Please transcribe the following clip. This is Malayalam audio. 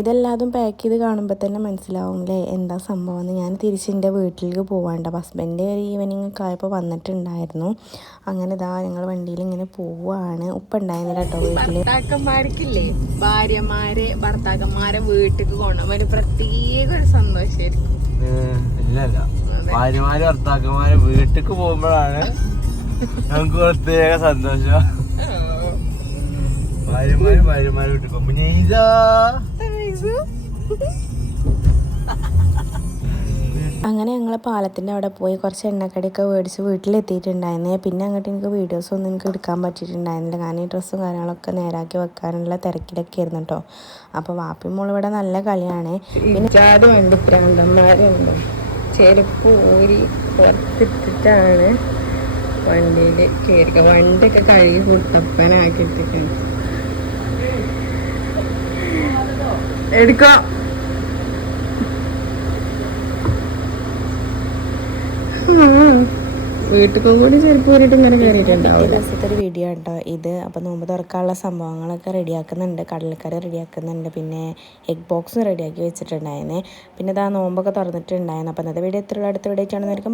ഇതെല്ലാതും പാക്ക് ചെയ്ത് കാണുമ്പോൾ തന്നെ മനസ്സിലാവും അല്ലേ എന്താ സംഭവം എന്ന്. ഞാൻ തിരിച്ച് എൻ്റെ വീട്ടിലേക്ക് പോവാണ്ട്. ഹസ്ബൻഡ് ഈവനിങ് ഒക്കെ ആയപ്പോൾ വന്നിട്ടുണ്ടായിരുന്നു. അങ്ങനെ ഇതാ ഞങ്ങൾ വണ്ടിയിൽ ഇങ്ങനെ പോവുകയാണ്. ഉപ്പ ഉണ്ടായിരുന്നില്ല കേട്ടോ വീട്ടിൽ. ഭർത്താക്കന്മാർക്കില്ലേ ഭർത്താക്കന്മാരെ വീട്ടിൽ കൊണ്ടുപോകുമ്പോൾ ഒരു പ്രത്യേക ഒരു സന്തോഷമായിരിക്കും. ഇല്ലല്ല, ഭാര്യമാര് ഭർത്താക്കന്മാരെ വീട്ടിക്ക് പോകുമ്പോഴാണ് നമുക്ക് പ്രത്യേക സന്തോഷം. ഭാര്യമാര് വീട്ടിൽ പോകുമ്പോ അങ്ങനെ ഞങ്ങൾ പാലത്തിൻ്റെ അവിടെ പോയി കുറച്ച് എണ്ണക്കടിയൊക്കെ മേടിച്ച് വീട്ടിലെത്തിയിട്ടുണ്ടായിരുന്നേ. പിന്നെ അങ്ങോട്ട് എനിക്ക് വീഡിയോസൊന്നും എനിക്ക് എടുക്കാൻ പറ്റിയിട്ടുണ്ടായിരുന്നില്ല. കാരണം ഈ ഡ്രസ്സും കാര്യങ്ങളൊക്കെ നേരാക്കി വെക്കാനുള്ള തിരക്കിലൊക്കെ ആയിരുന്നു കേട്ടോ. അപ്പോൾ വാപ്പി മോൾ ഇവിടെ നല്ല കളിയാണ്. പിന്നെ ഉണ്ട് പ്രാന്തന്മാരുണ്ട്. ചെരുപ്പ് ഊരി പുറത്തിട്ടിട്ടാണ് വണ്ടിയിൽ കയറിക്ക. വണ്ടിയൊക്കെ കഴുകി കുട്ടപ്പനാക്കിയിട്ടൊക്കെയാണ് എടുക്കോ. വീട്ടിലും കൂടി ചെരുപ്പ് ഊരിയിട്ട് ഇങ്ങനെ കയറിയിട്ടുണ്ടാവും. ദിവസത്തെ ഒരു വീഡിയോ കേട്ടോ ഇത്. അപ്പോൾ നോമ്പ് തുറക്കാനുള്ള സംഭവങ്ങളൊക്കെ റെഡിയാക്കുന്നുണ്ട്. കടലക്കറി റെഡിയാക്കുന്നുണ്ട്. പിന്നെ എഗ് ബോക്സും റെഡിയാക്കി വെച്ചിട്ടുണ്ടായിരുന്നേ. പിന്നെ ഇതാ നോമ്പൊക്കെ തുറന്നിട്ടുണ്ടായിരുന്നു. അപ്പോൾ ഇന്നത്തെ വീഡിയോ ഇത്രയുള്ള അടുത്ത വീഡിയോ ആണെന്നായിരിക്കും.